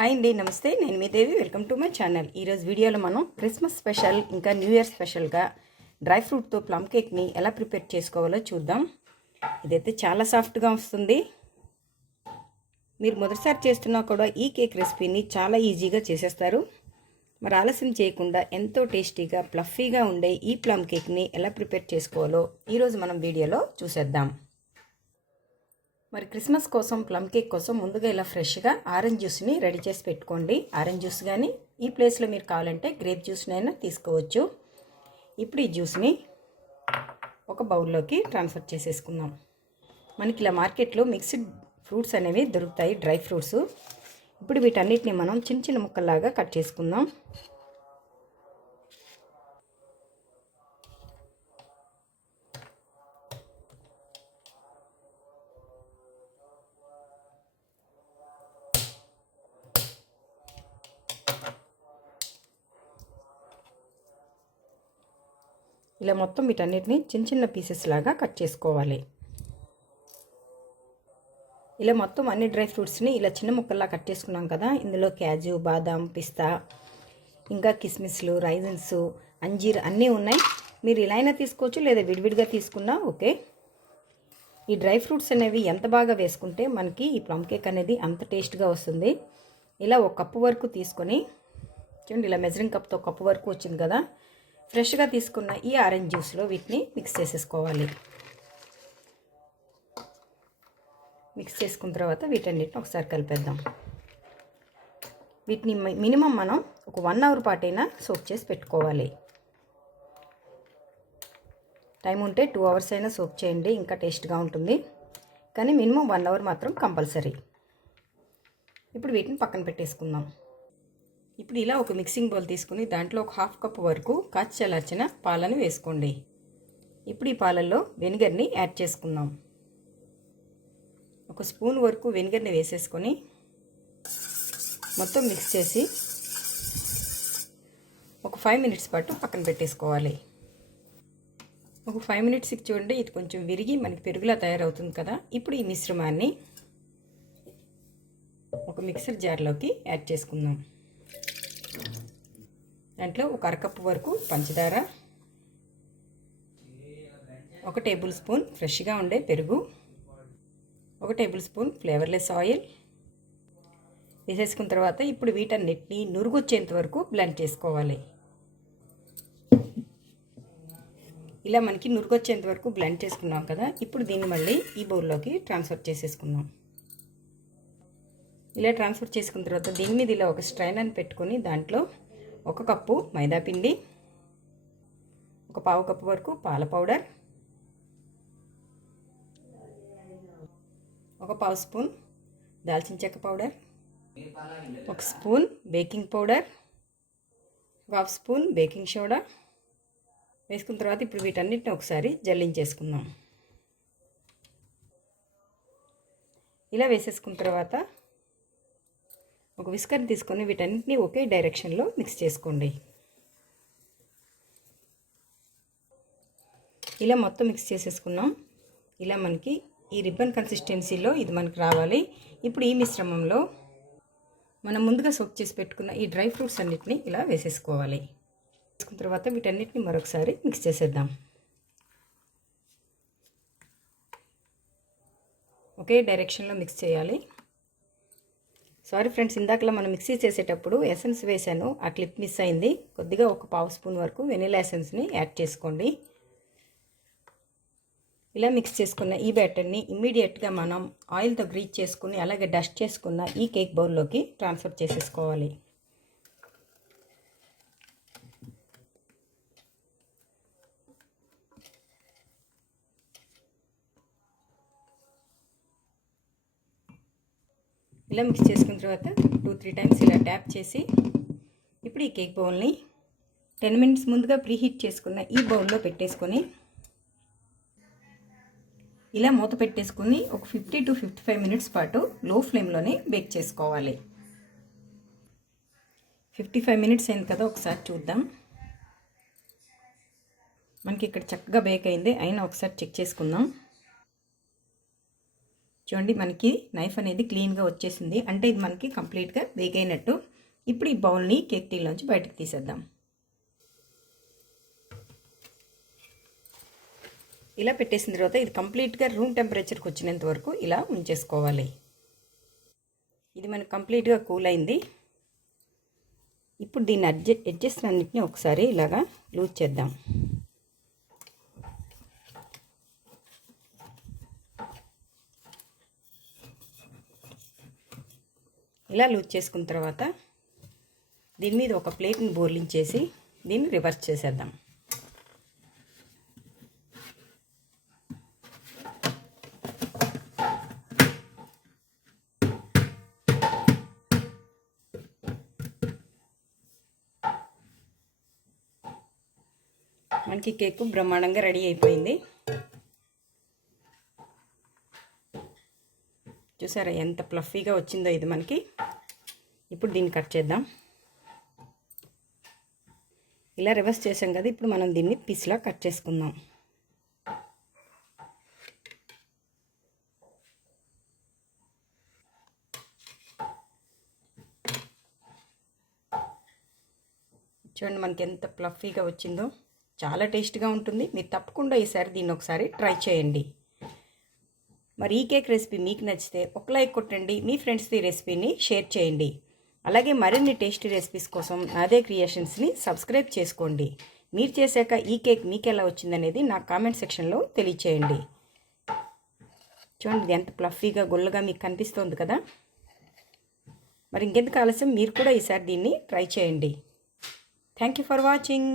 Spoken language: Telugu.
హాయ్ అండి నమస్తే. నేను మీ Devi. Welcome to my channel. ఈరోజు వీడియోలో మనం క్రిస్మస్ స్పెషల్ ఇంకా న్యూ ఇయర్ స్పెషల్గా డ్రై ఫ్రూట్తో ప్లమ్ కేక్ని ఎలా ప్రిపేర్ చేసుకోవాలో చూద్దాం. ఇదైతే చాలా సాఫ్ట్గా వస్తుంది. మీరు మొదటిసారి చేస్తున్నా కూడా ఈ కేక్ రెసిపీని చాలా ఈజీగా చేసేస్తారు. మరి ఆలస్యం చేయకుండా ఎంతో టేస్టీగా ప్లఫీగా ఉండే ఈ ప్లమ్ కేక్ని ఎలా ప్రిపేర్ చేసుకోవాలో ఈరోజు మనం వీడియోలో చూసేద్దాం. మరి క్రిస్మస్ కోసం ప్లమ్ కేక్ కోసం ముందుగా ఇలా ఫ్రెష్గా ఆరెంజ్ జ్యూస్ని రెడీ చేసి పెట్టుకోండి. ఆరెంజ్ జ్యూస్ కానీ ఈ ప్లేస్లో మీరు కావాలంటే గ్రేప్ జ్యూస్నైనా తీసుకోవచ్చు. ఇప్పుడు ఈ జ్యూస్ని ఒక బౌల్లోకి ట్రాన్స్ఫర్ చేసేసుకుందాం. మనకి ఇలా మార్కెట్లో మిక్స్డ్ ఫ్రూట్స్ అనేవి దొరుకుతాయి డ్రై ఫ్రూట్స్. ఇప్పుడు వీటన్నిటిని మనం చిన్న చిన్న ముక్కల్లాగా కట్ చేసుకుందాం. ఇలా మొత్తం వీటన్నిటిని చిన్న చిన్న పీసెస్ లాగా కట్ చేసుకోవాలి. ఇలా మొత్తం అన్ని డ్రై ఫ్రూట్స్ని ఇలా చిన్న ముక్కల్లా కట్ చేసుకున్నాం కదా ఇందులో క్యాజు బాదాం పిస్తా ఇంకా కిస్మిస్లు రైజన్స్ అంజీర్ అన్నీ ఉన్నాయి. మీరు ఇలా అయినా తీసుకోవచ్చు లేదా విడివిడిగా తీసుకున్నా ఓకే. ఈ డ్రై ఫ్రూట్స్ అనేవి ఎంత బాగా వేసుకుంటే మనకి ఈ ప్లమ్ కేక్ అనేది అంత టేస్ట్గా వస్తుంది. ఇలా ఒక కప్పు వరకు తీసుకొని చూడండి ఇలా మెజరింగ్ కప్తో కప్పు వరకు వచ్చింది కదా ఫ్రెష్గా తీసుకున్న ఈ ఆరెంజ్ జ్యూస్లో వీటిని మిక్స్ చేసేసుకోవాలి. మిక్స్ చేసుకున్న తర్వాత వీటన్నిటిని ఒకసారి కలిపేద్దాం. వీటిని మినిమం మనం ఒక వన్ అవర్ పాటైనా సోప్ చేసి పెట్టుకోవాలి. టైం ఉంటే టూ అవర్స్ అయినా సోప్ చేయండి ఇంకా టేస్ట్గా ఉంటుంది. కానీ మినిమం వన్ అవర్ మాత్రం కంపల్సరీ. ఇప్పుడు వీటిని పక్కన పెట్టేసుకుందాం. ఇప్పుడు ఇలా ఒక మిక్సింగ్ బౌల్ తీసుకుని దాంట్లో ఒక హాఫ్ కప్ వరకు కాచి పాలను వేసుకోండి. ఇప్పుడు ఈ పాలల్లో వెనిగర్ని యాడ్ చేసుకుందాం. ఒక స్పూన్ వరకు వెనిగర్ని వేసేసుకొని మొత్తం మిక్స్ చేసి ఒక ఫైవ్ మినిట్స్ పాటు పక్కన పెట్టేసుకోవాలి. ఒక ఫైవ్ మినిట్స్కి చూడండి ఇది కొంచెం విరిగి మనకి పెరుగులా తయారవుతుంది కదా. ఇప్పుడు ఈ మిశ్రమాన్ని ఒక మిక్సర్ జార్లోకి యాడ్ చేసుకుందాం. దాంట్లో ఒక అరకప్పు వరకు పంచదార ఒక టేబుల్ స్పూన్ ఫ్రెష్గా ఉండే పెరుగు ఒక టేబుల్ స్పూన్ ఫ్లేవర్లెస్ ఆయిల్ వేసేసుకున్న తర్వాత ఇప్పుడు వీటన్నిటిని నురుగు వచ్చేంత వరకు బ్లెండ్ చేసుకోవాలి. ఇలా మనకి నురుగొచ్చేంత వరకు బ్లెండ్ చేసుకున్నాం కదా ఇప్పుడు దీన్ని మళ్ళీ ఈ బౌల్లోకి ట్రాన్స్ఫర్ చేసేసుకుందాం. ఇలా ట్రాన్స్ఫర్ చేసుకున్న తర్వాత దీని మీద ఇలా ఒక స్ట్రైనర్ పెట్టుకొని దాంట్లో ఒక కప్పు మైదా పిండి ఒక పావు కప్పు వరకు పాల పౌడర్ ఒక పావు స్పూన్ దాల్చిన చెక్క పౌడర్ ఒక స్పూన్ బేకింగ్ పౌడర్ ఒక హాఫ్ స్పూన్ బేకింగ్ సోడా వేసుకున్న తర్వాత ఇప్పుడు వీటన్నిటిని ఒకసారి జల్లించేసుకుందాం. ఇలా వేసేసుకున్న తర్వాత ఒక విస్కర్ని తీసుకొని వీటన్నిటిని ఒకే డైరెక్షన్లో మిక్స్ చేసుకోండి. ఇలా మొత్తం మిక్స్ చేసేసుకున్నాం. ఇలా మనకి ఈ రిబ్బన్ కన్సిస్టెన్సీలో ఇది మనకు రావాలి. ఇప్పుడు ఈ మిశ్రమంలో మనం ముందుగా సోప్ చేసి పెట్టుకున్న ఈ డ్రై ఫ్రూట్స్ అన్నిటిని ఇలా వేసేసుకోవాలి. వేసుకున్న తర్వాత వీటన్నిటిని మరొకసారి మిక్స్ చేసేద్దాం. ఒకే డైరెక్షన్లో మిక్స్ చేయాలి. సారీ ఫ్రెండ్స్ ఇందాకలా మనం మిక్సీ చేసేటప్పుడు ఎసెన్స్ వేసాను ఆ క్లిప్ మిస్ అయింది. కొద్దిగా ఒక పావు స్పూన్ వరకు వెనిలా ఎసెన్స్ని యాడ్ చేసుకోండి. ఇలా మిక్స్ చేసుకున్న ఈ బ్యాటర్ని ఇమ్మీడియట్గా మనం ఆయిల్తో గ్రీచ్ చేసుకుని అలాగే డస్ట్ చేసుకున్న ఈ కేక్ బౌల్లోకి ట్రాన్స్ఫర్ చేసేసుకోవాలి. ఇలా మిక్స్ చేసుకున్న తర్వాత టూ త్రీ టైమ్స్ ఇలా ట్యాప్ చేసి ఇప్పుడు ఈ కేక్ బౌల్ని టెన్ మినిట్స్ ముందుగా ప్రీహీట్ చేసుకున్న ఈ బౌల్లో పెట్టేసుకొని ఇలా మూత పెట్టేసుకుని ఒక fifty to fifty five minutes పాటు లో ఫ్లేమ్లోనే బేక్ చేసుకోవాలి. ఫిఫ్టీ ఫైవ్ మినిట్స్ అయింది కదా ఒకసారి చూద్దాం. మనకి ఇక్కడ చక్కగా బేక్ అయింది అయినా ఒకసారి చెక్ చేసుకుందాం. చూడండి మనకి నైఫ్ అనేది క్లీన్గా వచ్చేసింది. అంటే ఇది మనకి కంప్లీట్గా వేగైనట్టు. ఇప్పుడు ఈ బౌల్ని కేక్ టీలోంచి బయటకు తీసేద్దాం. ఇలా పెట్టేసిన తర్వాత ఇది కంప్లీట్గా రూమ్ టెంపరేచర్కి వచ్చినంత వరకు ఇలా ఉంచేసుకోవాలి. ఇది మనకు కంప్లీట్గా కూల్ అయింది. ఇప్పుడు దీన్ని అడ్జ అడ్జస్ట్ అన్నింటినీ ఒకసారి ఇలాగా లూజ్ చేద్దాం. ఇలా లూజ్ చేసుకున్న తర్వాత దీని మీద ఒక ప్లేట్ని బోర్లించేసి దీన్ని రివర్స్ చేసేద్దాం. మనకి కేక్ బ్రహ్మాండంగా రెడీ అయిపోయింది. చూసారా ఎంత ప్లఫీగా వచ్చిందో ఇది మనకి. ఇప్పుడు దీన్ని కట్ చేద్దాం. ఇలా రివర్స్ చేసాం కదా ఇప్పుడు మనం దీన్ని పీస్లా కట్ చేసుకుందాం. చూడండి మనకి ఎంత ప్లఫీగా వచ్చిందో. చాలా టేస్ట్గా ఉంటుంది. మీరు తప్పకుండా ఈసారి దీన్ని ఒకసారి ట్రై చేయండి. మరి ఈ కేక్ రెసిపీ మీకు నచ్చితే ఒక లైక్ కొట్టండి మీ ఫ్రెండ్స్కి ఈ రెసిపీని షేర్ చేయండి. అలాగే మరిన్ని టేస్టీ రెసిపీస్ కోసం నాదే క్రియేషన్స్ని సబ్స్క్రైబ్ చేసుకోండి. మీరు చేశాక ఈ కేక్ మీకు ఎలా వచ్చిందనేది నా కామెంట్ సెక్షన్లో తెలియచేయండి. చూడండి ఇది ఎంత ప్లఫీగా గుల్లగా మీకు కనిపిస్తోంది కదా? మరి ఇంకెందుకు ఆలస్యం? మీరు కూడా ఈసారి దీన్ని ట్రై చేయండి. Thank you for watching